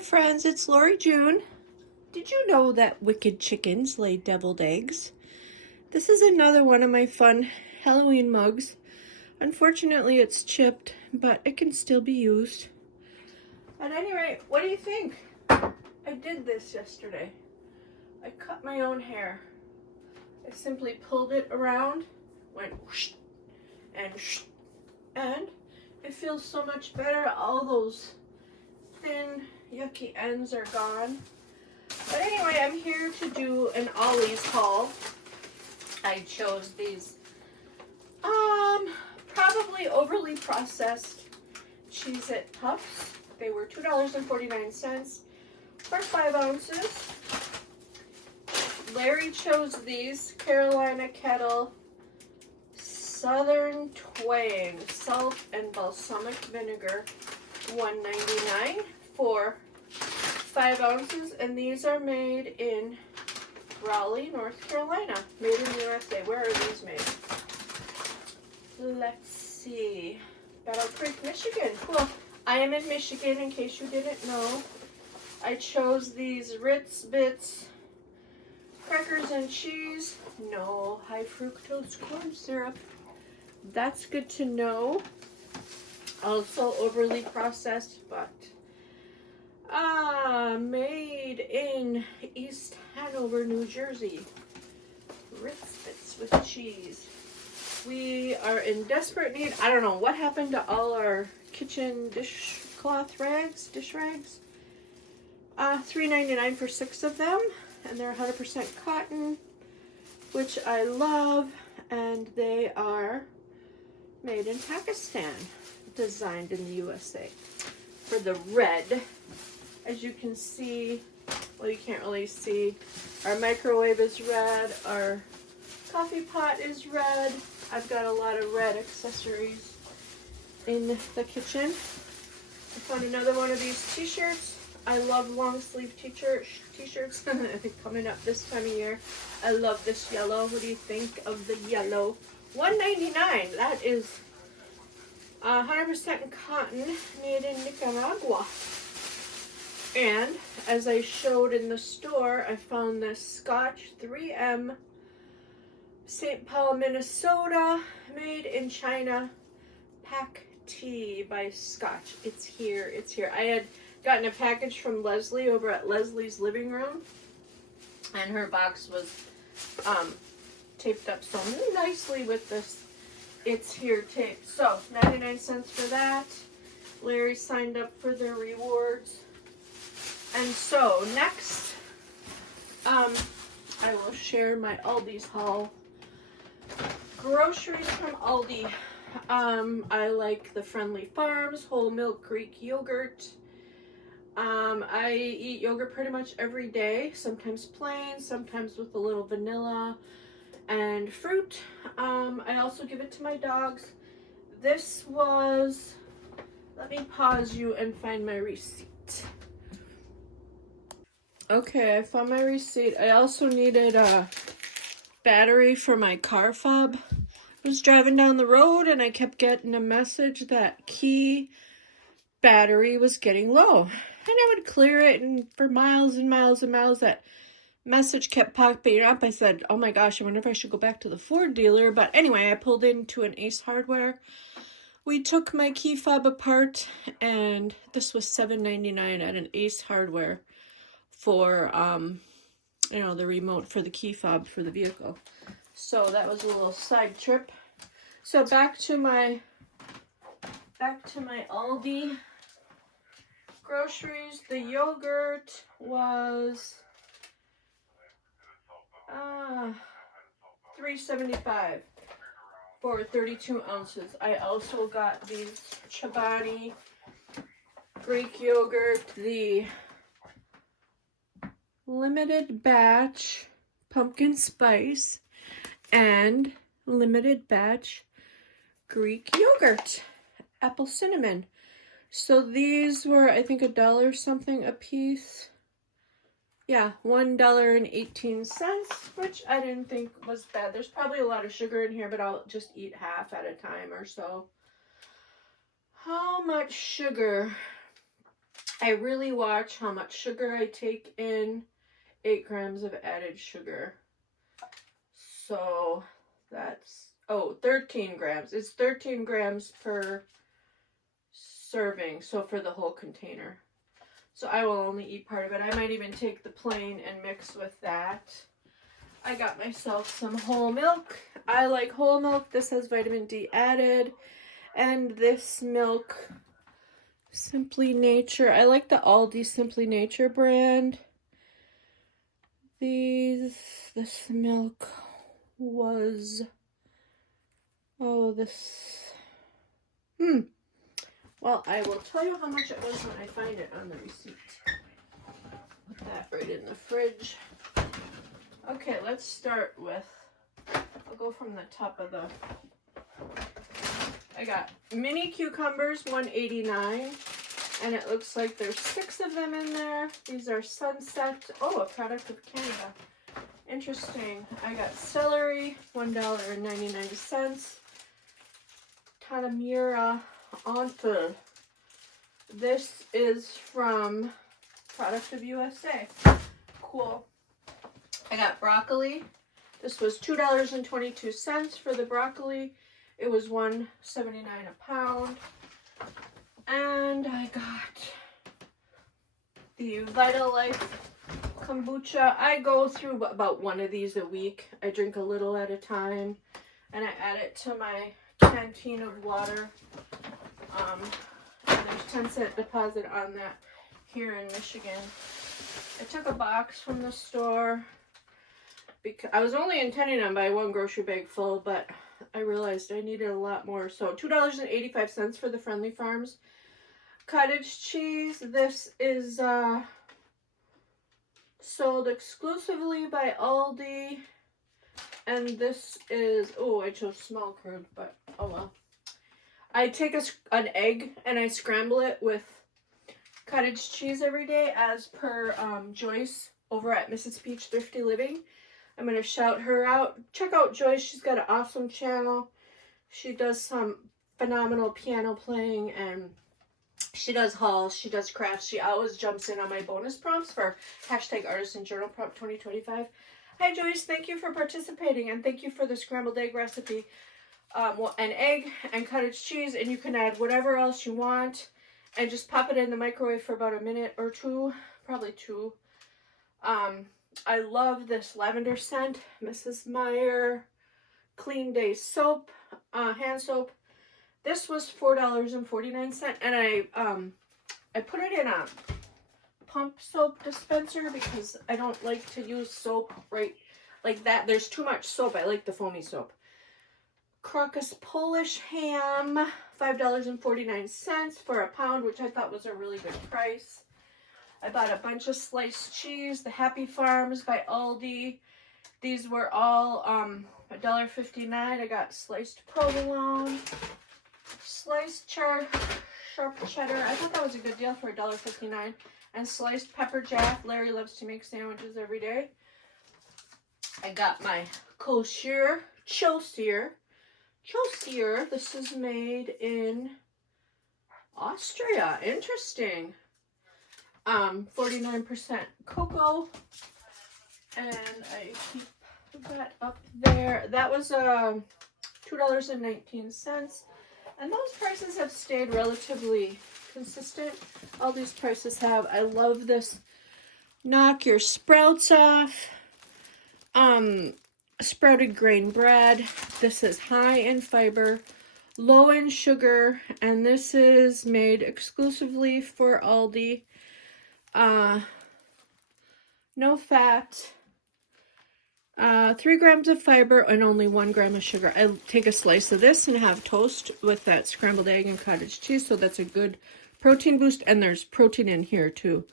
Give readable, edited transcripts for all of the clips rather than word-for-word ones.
friends, it's Lori June. Did you know that wicked chickens lay deviled eggs? This is another one of my fun Halloween mugs. Unfortunately, it's chipped, but it can still be used. At any rate, what do you think? I did this yesterday. I cut my own hair. I simply pulled it around, went whoosh, and it feels so much better. All those thin, yucky ends are gone. But anyway, I'm here to do an Ollie's haul. I chose these probably overly processed Cheez-It Puffs. They were $2.49 for 5 ounces. Larry chose these Carolina Kettle Southern Twang salt and balsamic vinegar, $1.99 for 5 ounces, and these are made in Raleigh, North Carolina. Made in the USA. Where are these made? Let's see. Battle Creek, Michigan. Cool. I am in Michigan, in case you didn't know. I chose these Ritz Bits crackers and cheese. No high fructose corn syrup. That's good to know. Also overly processed, but made in East Hanover, New Jersey. Ritz Bits with cheese. We are in desperate need. I don't know what happened to all our kitchen dishcloth rags, dish rags. $3.99 for 6 of them, and they're 100% cotton, which I love, and they are made in Pakistan, designed in the USA. For the red, as you can see, well, you can't really see, our microwave is red, our coffee pot is red. I've got a lot of red accessories in the kitchen. I found another one of these t-shirts. I love long sleeve t-shirts coming up this time of year. I love this yellow. What do you think of the yellow? $1.99. That is 100% cotton, made in Nicaragua. And as I showed in the store, I found this Scotch 3M St. Paul, Minnesota, made in China, Pack Tea by Scotch. It's here, it's here. I had gotten a package from Leslie over at Leslie's Living Room, and her box was taped up so nicely with this It's Here tape. So 99 cents for that. Larry signed up for the rewards. And so next, I will share my Aldi's haul. Groceries from Aldi. I like the Friendly Farms whole milk Greek yogurt. I eat yogurt pretty much every day, sometimes plain, sometimes with a little vanilla and fruit. I also give it to my dogs. This was, let me pause you and find my receipt. Okay, I found my receipt. I also needed a battery for my car fob. I was driving down the road and I kept getting a message that key battery was getting low. And I would clear it, and for miles and miles and miles that message kept popping up. I said, oh my gosh, I wonder if I should go back to the Ford dealer. But anyway, I pulled into an Ace Hardware. We took my key fob apart, and this was $7.99 at an Ace Hardware for the remote for the key fob for the vehicle. So that was a little side trip. So back to my Aldi groceries. The yogurt was $3.75 for 32 ounces. I also got these Chobani Greek yogurt, the limited batch pumpkin spice and limited batch Greek yogurt, apple cinnamon. So these were, I think, $1 something a piece. Yeah, $1.18, which I didn't think was bad. There's probably a lot of sugar in here, but I'll just eat half at a time or so. How much sugar? I really watch how much sugar I take in. 8 grams of added sugar. So that's, 13 grams. It's 13 grams per serving, so for the whole container. So I will only eat part of it. I might even take the plain and mix with that. I got myself some whole milk. I like whole milk. This has vitamin D added. And this milk, Simply Nature. I like the Aldi Simply Nature brand. This milk was, well, I will tell you how much it was when I find it on the receipt. Put that right in the fridge. Okay, let's start with, I'll go from the top of the, I got mini cucumbers, $1.89, and it looks like there's 6 of them in there. These are Sunset, a product of Canada. Interesting. I got celery, $1.99. Tanamura Enfant. This is from Product of USA. Cool. I got broccoli. This was $2.22 for the broccoli. It was $1.79 a pound. And I got the Vitalife kombucha. I go through about 1 of these a week. I drink a little at a time, and I add it to my canteen of water. And there's 10-cent deposit on that here in Michigan. I took a box from the store because I was only intending on buying 1 grocery bag full, but I realized I needed a lot more. So $2.85 for the Friendly Farms cottage cheese. This is sold exclusively by Aldi, and this is, I chose small crude, but oh well. I take an egg and I scramble it with cottage cheese every day, as per Joyce over at Mrs. Peach Thrifty Living. I'm going to shout her out. Check out Joyce. She's got an awesome channel. She does some phenomenal piano playing, and she does hauls. She does crafts. She always jumps in on my bonus prompts for #Artisan Journal Prompt 2025. Hi, Joyce. Thank you for participating, and thank you for the scrambled egg recipe. An egg and cottage cheese, and you can add whatever else you want, and just pop it in the microwave for about a minute or 2, probably 2. I love this lavender scent, Mrs. Meyer Clean Day soap, hand soap. This was $4.49, and I put it in a pump soap dispenser because I don't like to use soap right like that. There's too much soap. I like the foamy soap. Crocus Polish ham, $5.49 for a pound, which I thought was a really good price. I bought a bunch of sliced cheese, the Happy Farms by Aldi. These were all $1.59. I got sliced provolone, sliced sharp cheddar. I thought that was a good deal for $1.59. And sliced pepper jack. Larry loves to make sandwiches every day. I got my kosher Chosier. This is made in Austria. Interesting. 49% cocoa, and I keep that up there. That was $2.19, and those prices have stayed relatively consistent. All these prices have. I love this knock your sprouts off sprouted grain bread. This is high in fiber, low in sugar, and this is made exclusively for Aldi. No fat, 3 grams of fiber, and only 1 gram of sugar. I take a slice of this and have toast with that scrambled egg and cottage cheese, so that's a good protein boost, and there's protein in here too.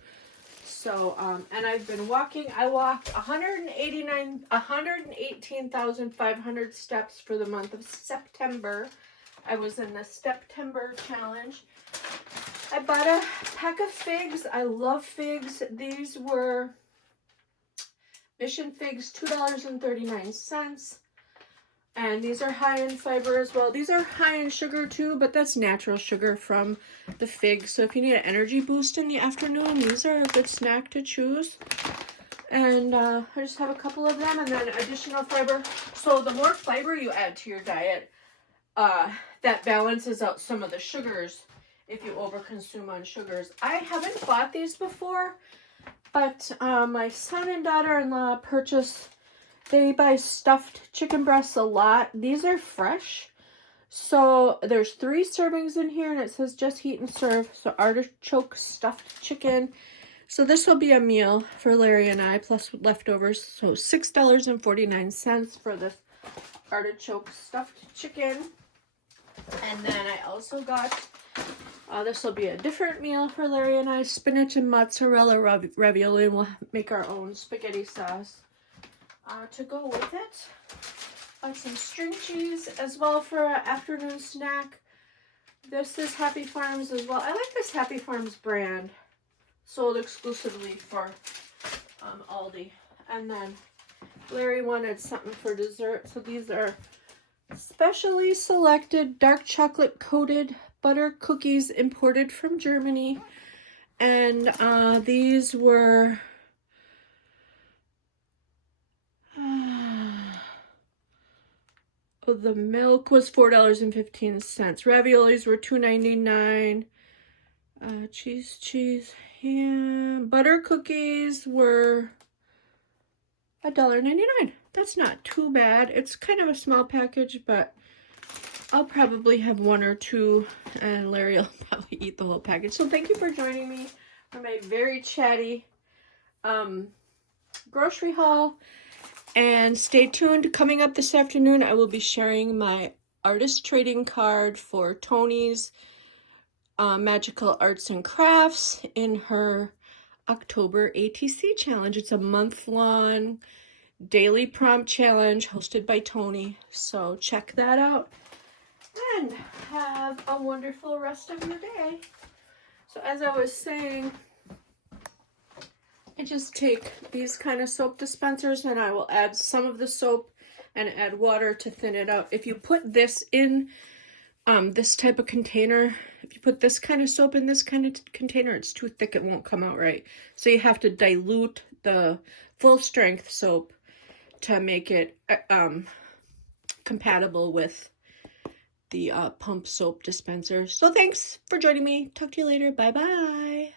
So, and I've been walking. I walked 118,500 steps for the month of September. I was in the September challenge. I bought a pack of figs. I love figs. These were Mission figs, $2.39. And these are high in fiber as well. These are high in sugar too, but that's natural sugar from the fig. So if you need an energy boost in the afternoon, these are a good snack to choose. And I just have a couple of them, and then additional fiber. So the more fiber you add to your diet, that balances out some of the sugars if you overconsume on sugars. I haven't bought these before, but my son and daughter-in-law purchase. They buy stuffed chicken breasts a lot. These are fresh. So there's 3 servings in here, and it says just heat and serve. So artichoke stuffed chicken. So this will be a meal for Larry and I, plus leftovers. So $6.49 for this artichoke stuffed chicken. And then I also got, this will be a different meal for Larry and I, spinach and mozzarella ravioli. And we'll make our own spaghetti sauce to go with it. Some string cheese as well for an afternoon snack. This is Happy Farms as well. I like this Happy Farms brand. Sold exclusively for Aldi. And then Larry wanted something for dessert. So these are specially selected dark chocolate coated butter cookies imported from Germany. And these were the milk was $4.15. Raviolis were $2.99. Cheese, ham. Butter cookies were $1.99. That's not too bad. It's kind of a small package, but I'll probably have 1 or 2, and Larry will probably eat the whole package. So thank you for joining me for my very chatty grocery haul. And stay tuned. Coming up this afternoon, I will be sharing my artist trading card for Tony's Magical Arts and Crafts in her October ATC challenge. It's a month-long daily prompt challenge hosted by Tony. So check that out. And have a wonderful rest of your day. So as I was saying, I just take these kind of soap dispensers and I will add some of the soap and add water to thin it out. If you put this in this type of container, if you put this kind of soap in this kind of container, it's too thick, it won't come out right. So you have to dilute the full strength soap to make it compatible with the pump soap dispenser. So thanks for joining me. Talk to you later. Bye bye.